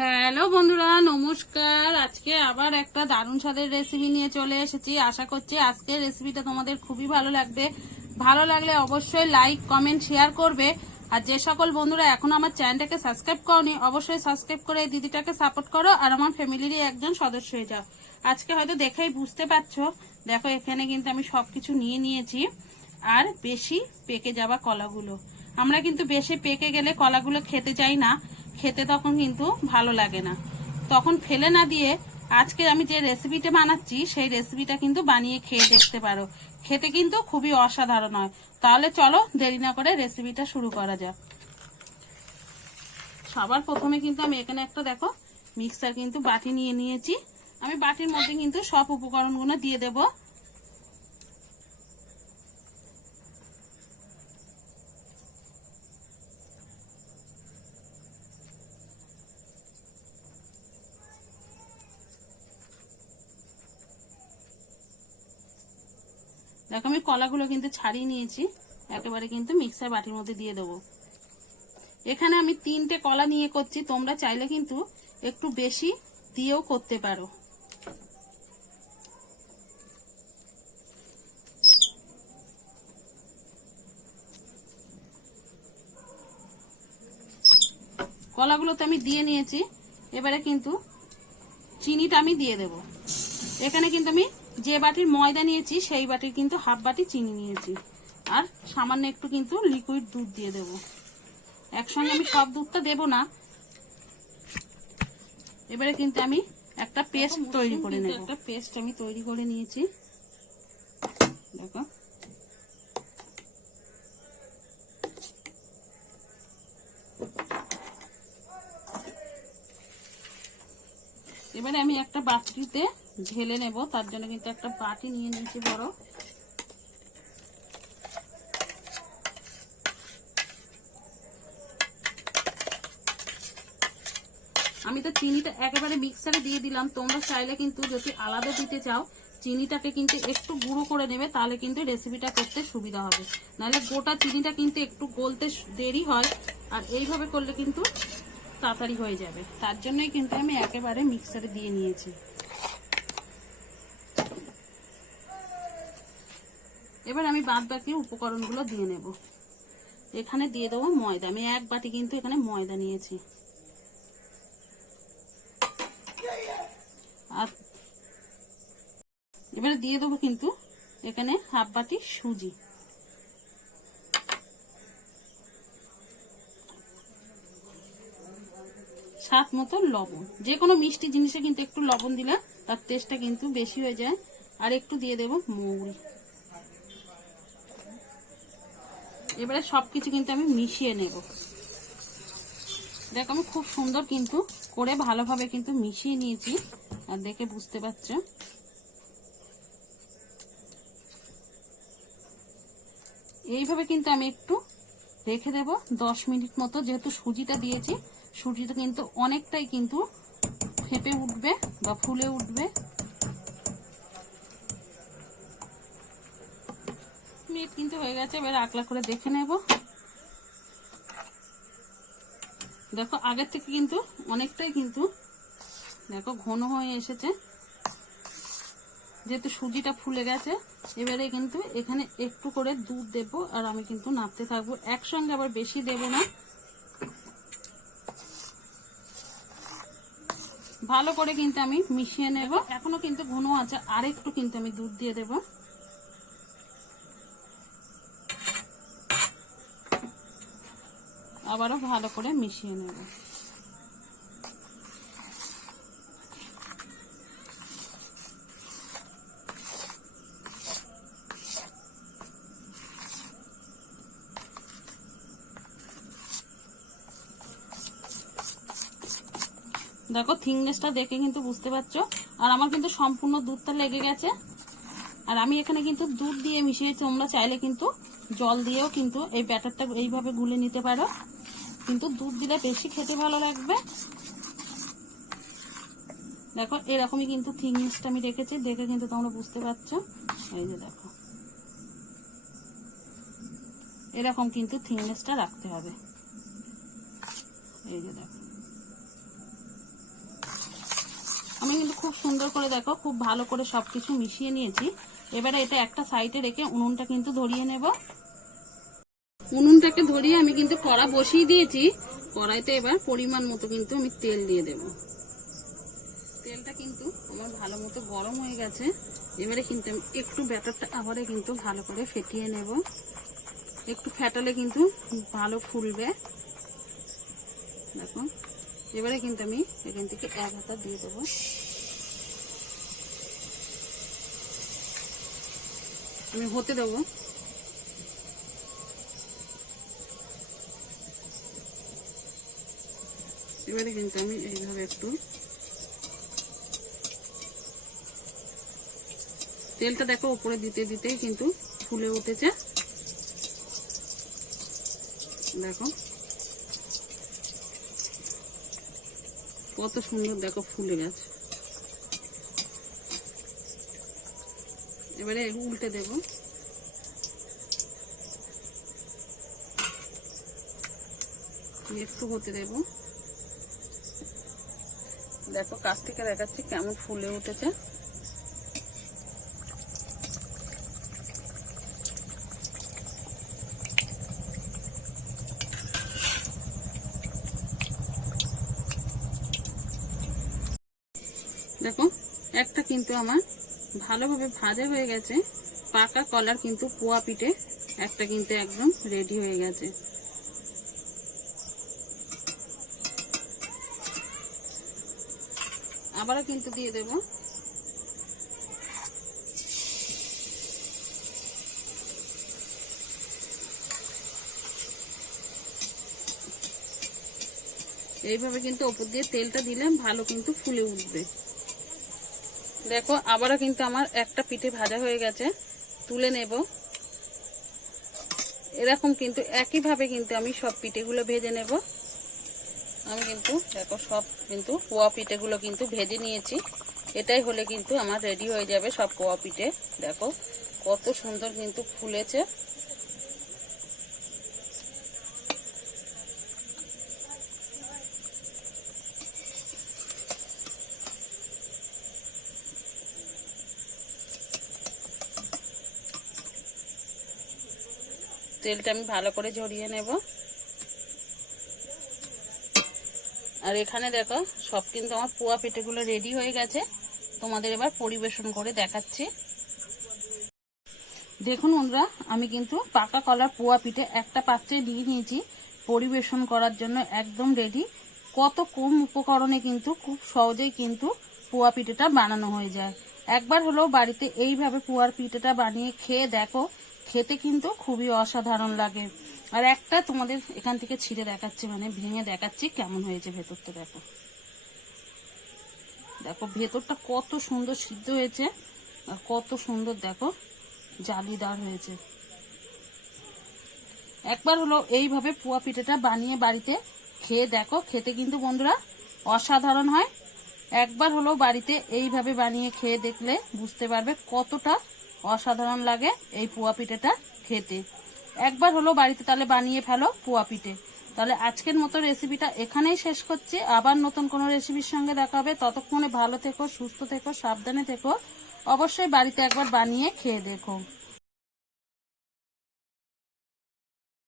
Hello বন্ধুরা, নমস্কার। আজকে আবার একটা দারুণ স্বাদের রেসিপি নিয়ে চলে এসেছি। আশা করছি আজকের রেসিপিটা তোমাদের খুবই ভালো লাগবে। ভালো লাগলে অবশ্যই লাইক কমেন্ট শেয়ার করবে। আর যে সকল বন্ধুরা এখন আমার চ্যানেলটাকে সাবস্ক্রাইব করনি, অবশ্যই সাবস্ক্রাইব করে দিদিটাকে সাপোর্ট করো আর আমার ফ্যামিলিরই একজন সদস্য হয়ে যাও। আজকে হয়তো দেখেই বুঝতে পারছ। দেখো, এখানে কিন্তু আমি সবকিছু নিয়ে নিয়েছি। আর বেশি পেকে যাওয়া কলাগুলো। আমরা কিন্তু বেশি পেকে গেলে কলাগুলো খেতে চাই না। খেতে তখন কিন্তু ভালো লাগে না। তখন ফেলে না দিয়ে আজকে আমি যে রেসিপিটা বানাচ্ছি, সেই রেসিপিটা কিন্তু বানিয়ে খেয়ে দেখতে পারো। খেতে কিন্তু খুবই অসাধারণ হয়। তাহলে চলো দেরি না করে রেসিপিটা শুরু করা যাক। সবার প্রথমে কিন্তু আমি এখানে একটা দেখো মিক্সার কিন্তু বাটি নিয়ে নিয়েছি। আমি বাটির মধ্যে কিন্তু সব উপকরণগুলো দিয়ে দেবো। দেখো, আমি কলাগুলো কিন্তু ছাড়িয়ে নিয়েছি। একেবারে কিন্তু মিক্সার বাটির মধ্যে দিয়ে দেবো। এখানে আমি তিনটে কলা নিয়ে করছি। তোমরা চাইলে কিন্তু একটু বেশি দিয়েও করতে পারো। কলাগুলো তো আমি দিয়ে নিয়েছি। এবারে কিন্তু চিনিটা আমি দিয়ে দেব। এখানে কিন্তু আমি যে বাটির ময়দা নিয়েছি সেই বাটির কিন্তু হাফ বাটি চিনি নিয়েছি। আর সামান্য একটু কিন্তু লিকুইড দুধ দিয়ে দেব। একসঙ্গে আমি সব দুধটা দেব না। এবারে কিন্তু আমি একটা পেস্ট তৈরি করে নেব। একটা পেস্ট আমি তৈরি করে নিয়েছি। দেখো। এবারে আমি একটা বাটিতে ঢেলে নেব, তার জন্য কিন্তু একটা বাটি নিয়ে নিয়েছি বড়। আমি তো চিনিটা একেবারে মিক্সারে দিয়ে দিলাম, তোমরা চাইলে কিন্তু যদি আলাদা দিতে চাও, চিনিটাকে কিন্তু একটু গুঁড়ো করে নেবে, তাহলে কিন্তু রেসিপিটা করতে সুবিধা হবে। নাহলে গোটা চিনিটা কিন্তু একটু গলতে দেরি হয়, আর এইভাবে করলে কিন্তু তাড়াতাড়ি হয়ে যাবে। তার জন্যই কিন্তু আমি একেবারে মিক্সারে দিয়ে নিয়েছি। এবার আমি বাদ বাকি উপকরণগুলো দিয়ে নেব। এখানে দিয়ে দেবো ময়দা। আমি এক বাটি কিন্তু এখানে ময়দা নিয়েছি। আর এবারে দিয়ে দেবো কিন্তু এখানে হাফ বাটি সুজি। স্বাদ মতো লবণ। যে কোনো মিষ্টি জিনিসে কিন্তু একটু লবণ দিলে তার টেস্টটা কিন্তু বেশি হয়ে যায়। আর একটু দিয়ে দেব মৌরি। এবারে সবকিছু কিন্তু আমি মিশিয়ে নেব। দেখো আমি খুব সুন্দর কিন্তু করে ভালোভাবে কিন্তু মিশিয়ে নিয়েছি, আর দেখে বুঝতে পারছ? এইভাবে কিন্তু আমি একটু রেখে দেব দশ মিনিট মতো, যেহেতু সুজিটা দিয়েছি, সুজিটা কিন্তু অনেকটাই কিন্তু ফেপে উঠবে বা ফুলে উঠবে। মিনিট কিন্তু হয়ে গেছে, এবার আকলা করে দেখে নেব। দেখো, আগের থেকে কিন্তু অনেকটাই কিন্তু, দেখো, ঘন হয়ে এসেছে। যেহেতু সুজিটা ফুলে গেছে, এবারে কিন্তু এখানে একটু করে দুধ দেব আর আমি কিন্তু নাড়তে থাকব। একসঙ্গে আবার বেশি দেব না। ভালো করে কিন্তু আমি মিশিয়ে নেব। এখনও কিন্তু ঘন আছে আর একটু কিন্তু আমি দুধ দিয়ে দেব। আবারও ভালো করে মিশিয়ে নেব। দেখো থিকনেসটা দেখে কিন্তু বুঝতে পারছ? আর আমার কিন্তু সম্পূর্ণ দুধটা লেগে গেছে। আর আমি এখানে কিন্তু দুধ দিয়ে মিশিয়ে তোমরা চাইলে কিন্তু জল দিয়েও কিন্তু এই ব্যাটারটা এইভাবে গুলে নিতে পারো। কিন্তু দুধ দিলে বেশি খেতে ভালো লাগবে। দেখো, এরকমই কিন্তু থিকনেসটা আমি রেখেছি দেখে কিন্তু তোমরা বুঝতে পারছ। এই যে দেখো। এরকম কিন্তু থিকনেসটা রাখতে হবে। এই যে দেখো। আমি কিন্তু খুব সুন্দর করে দেখো, খুব ভালো করে সবকিছু মিশিয়ে নিয়েছি। এবারে এটা একটা সাইডে রেখে উনুনটা কিন্তু ধরিয়ে নেব। উনুনটাকে ধরিয়ে আমি কিন্তু কড়া বসিয়ে দিয়েছি। কড়াইতে এবার পরিমাণ মতো কিন্তু আমি তেল দিয়ে দেব। তেলটা কিন্তু আমার ভালো মতো গরম হয়ে গেছে। এবারে কিন্তু আমি একটু ব্যাটারটা আবারে কিন্তু ভালো করে ফেটিয়ে নেব। একটু ফেটালে কিন্তু ভালো ফুলবে। দেখো, এবারে কিন্তু আমি এখান থেকে এক হাতা দিয়ে দেবো। আমি হতে দেবো। এবারে কিন্তু আমি এইভাবে একটু তেলটা দেখো উপরে দিতে দিতেই কিন্তু ফুলে উঠেছে। দেখো। কত সুন্দর দেখো ফুলে গেছে। এবারে উল্টে দেব। একটু হতে দেব। দেখো, কাছ থেকে দেখাচ্ছি কেমন ফুলে উঠেছে। দেখো, একটা কিন্তু আমার ভালোভাবে ভাজা হয়ে গেছে, পাকা কলার কিন্তু পোয়া পিঠে, একটা কিন্তু একদম রেডি হয়ে গেছে। আবারও কিন্তু দিয়ে দেব। এইভাবে কিন্তু ওপর দিয়ে তেলটা দিলে ভালো কিন্তু ফুলে উঠবে। দেখো, আবারও কিন্তু আমার একটা পিঠে ভাজা হয়ে গেছে, তুলে নেব। এরকম কিন্তু একইভাবে কিন্তু আমি সব পিঠেগুলো ভেজে নেব। আমি কিন্তু, দেখো সব কিন্তু পোয়া পিঠেগুলো কিন্তু ভেজে নিয়েছি। এটাই হলে কিন্তু আমার রেডি হয়ে যাবে সব পোয়া পিঠে। দেখো কত সুন্দর কিন্তু ফুলেছে। তেলটা আমি ভালো করে ঝরিয়ে নেব। আর এখানে দেখো, সব কিন্তু আমার পোয়া পিঠেগুলো রেডি হয়ে গেছে। তোমাদের এবার পরিবেশন করে দেখাচ্ছি। দেখুন বন্ধুরা, আমি কিন্তু পাকা কলার পোয়া পিঠে একটা পাত্রে দিয়ে নিয়েছি। পরিবেশন করার জন্য একদম রেডি কত কম উপকরণে কিন্তু খুব সহজেই কিন্তু পোয়া পিঠেটা বানানো হয়ে যায়। একবার হলেও বাড়িতে এইভাবে পোয়ার পিঠেটা বানিয়ে খেয়ে দেখো, খেতে কিন্তু খুবই অসাধারণ লাগে। আর একটা তোমাদের এখান থেকে ছিঁড়ে দেখাচ্ছি মানে ভেঙে দেখাচ্ছি, কেমন হয়েছে ভেতরটা দেখো। দেখো, ভেতরটা কত সুন্দর সিদ্ধ হয়েছে, আর কত সুন্দর দেখো, জালিদার হয়েছে। একবার হলো এইভাবে পুয়া পিঠেটা বানিয়ে বাড়িতে খেয়ে দেখো, খেতে কিন্তু বন্ধুরা অসাধারণ হয়। একবার হলো বাড়িতে এইভাবে বানিয়ে খেয়ে দেখলে বুঝতে পারবে কতটা অসাধারণ লাগে এই পুয়া পিঠেটা খেতে। একবার হলো বাড়িতে তাহলে বানিয়ে ফেলো পোয়া পিঠে। তাহলে আজকের মতো রেসিপিটা এখানেই শেষ করছি। আবার নতুন কোনো রেসিপির সঙ্গে দেখা হবে। ততক্ষণে ভালো থেকো, সুস্থ থেকো, সাবধানে থেকো। অবশ্যই বাড়িতে একবার বানিয়ে খেয়ে দেখো।